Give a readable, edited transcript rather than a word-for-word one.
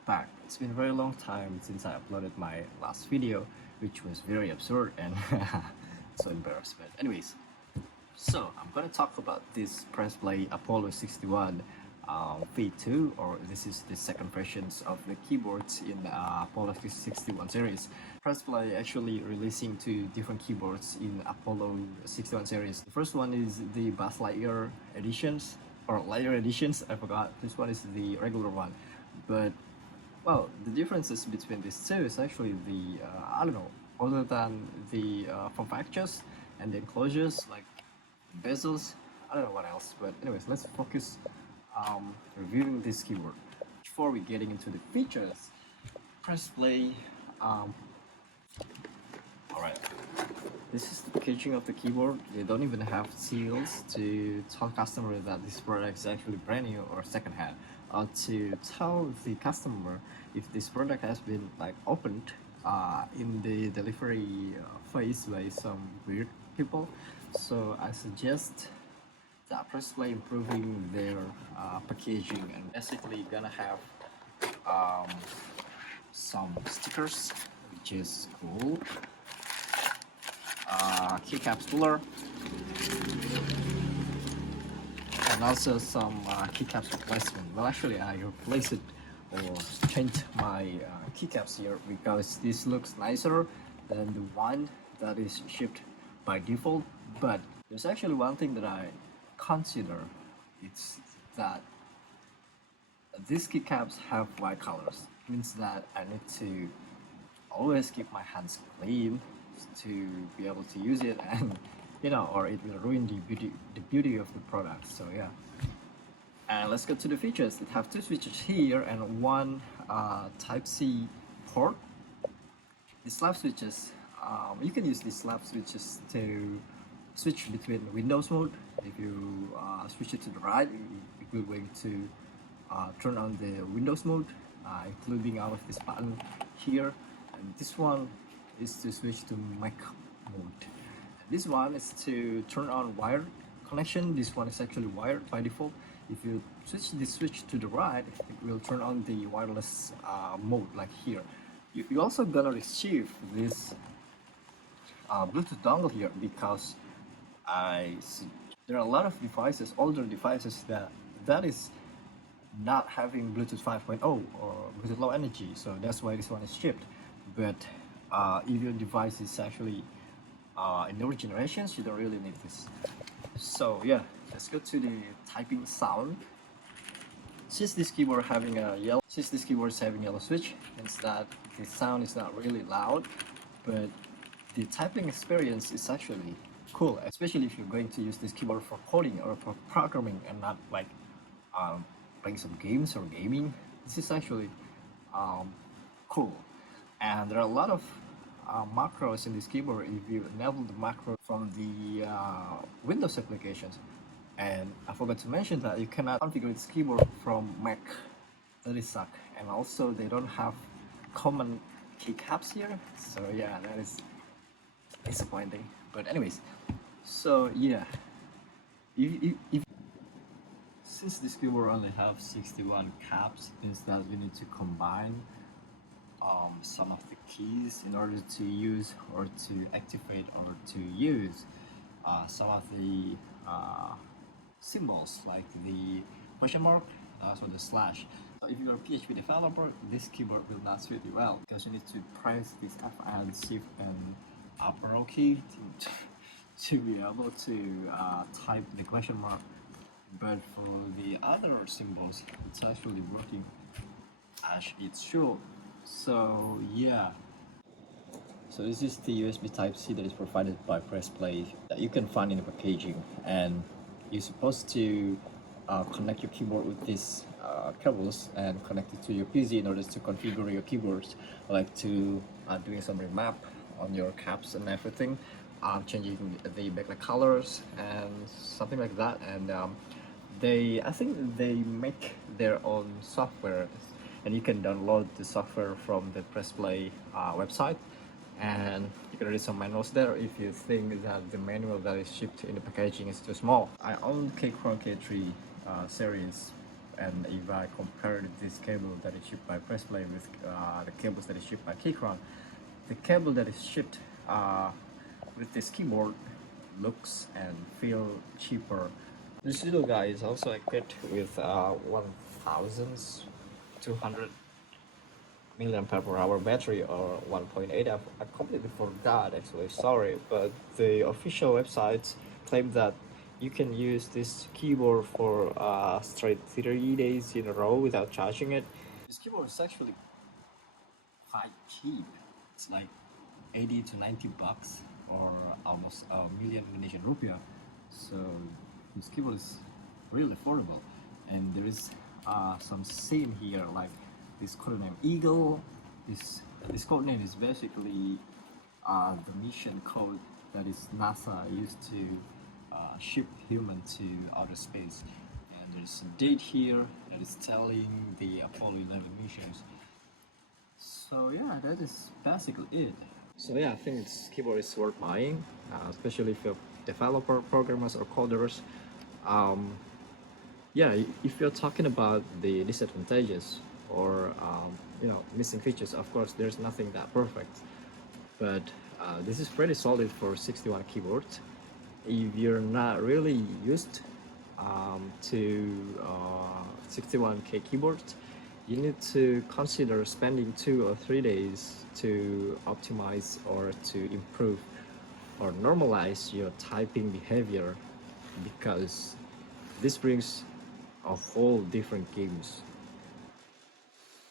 back. It's been a very long time since I uploaded my last video, which was very absurd and so embarrassment. Anyways, so I'm gonna talk about this PressPlay Apollo61 V2, or this is the second versions of the keyboards in Apollo61 series. PressPlay actually releasing two different keyboards in Apollo61 series. The first one is the backlight editions, or lighter editions, I forgot. This one is the regular one. But well, the differences between these two is actually the I don't know, other than the form factors and the enclosures like bezels, I don't know what else. But anyways, let's focus reviewing this keyboard. Before we getting into the features, press play. Alright, this is the packaging of the keyboard. They don't even have seals to tell customer that this product is actually brand new or secondhand, or to tell the customer if this product has been like opened in the delivery phase by some weird people. So I suggest that PressPlay improving their packaging, and basically gonna have some stickers, which is cool. Keycaps puller, and also some keycaps replacement. Well, actually I replaced it or changed my keycaps here because this looks nicer than the one that is shipped by default. But there's actually one thing that I consider, it's that these keycaps have white colors. It means that I need to always keep my hands clean to be able to use it, and or it will ruin the beauty of the product. So yeah, and let's go to the features. It have two switches here and one Type-C port. The slap switches, you can use these slap switches to switch between Windows mode. If you switch it to the right, it will going to turn on the Windows mode, including out of this button here. And this one is to switch to Mac mode. And this one is to turn on wired connection. This one is actually wired by default. If you switch the switch to the right, it will turn on the wireless mode like here. You also gonna receive this Bluetooth dongle here, because there are a lot of devices, older devices that is not having Bluetooth 5.0 or Bluetooth Low Energy, so that's why this one is shipped. But if your device is actually in newer generations, you don't really need this. So yeah, let's go to the typing sound. Since this keyboard is having yellow switch, means that the sound is not really loud, but the typing experience is actually cool, especially if you're going to use this keyboard for coding or for programming and not like playing some games or gaming. This is actually cool. And there are a lot of macros in this keyboard if you enable the macro from the Windows applications. And I forgot to mention that you cannot configure this keyboard from Mac. That is suck. And also they don't have common keycaps here, so yeah, that is disappointing. But anyways, so yeah, if since this keyboard only have 61 caps, means that we need to combine some of the keys in order to use or to activate or to use some of the symbols like the question mark, so the slash. So if you're a PHP developer, this keyboard will not suit you well, because you need to press this F and Shift and up arrow key to be able to type the question mark. But for the other symbols, it's actually working as it should. So yeah, so this is the USB Type-C that is provided by PressPlay that you can find in the packaging, and you're supposed to connect your keyboard with these cables and connect it to your PC in order to configure your keyboards, like to doing some remap on your caps and everything, changing the backlight colors and something like that. And I think they make their own software, and you can download the software from the PressPlay website, and you can read some manuals there if you think that the manual that is shipped in the packaging is too small. I own Keychron K3 series and if I compare this cable that is shipped by PressPlay with the cables that is shipped by Keychron, the cable that is shipped with this keyboard looks and feel cheaper. This little guy is also equipped with 1200 milliampere per hour battery or 1.8. I completely forgot actually, sorry, but the official websites claim that you can use this keyboard for straight 3 days in a row without charging it. This keyboard is actually quite cheap. It's like 80 to 90 bucks or almost a million Indonesian rupiah. So this keyboard is really affordable, and there is some saying here like this code name Eagle. This code name is basically the mission code that is NASA used to ship human to outer space, and there's a date here that is telling the Apollo 11 missions. So yeah, that is basically it. So yeah, I think this keyboard is worth buying, especially if you're developer, programmers, or coders. Yeah, if you're talking about the disadvantages or missing features, of course there's nothing that perfect, but this is pretty solid for 61 keyboards. If you're not really used to 61K keyboards, you need to consider spending 2 or 3 days to optimize or to improve or normalize your typing behavior, because this brings a whole different games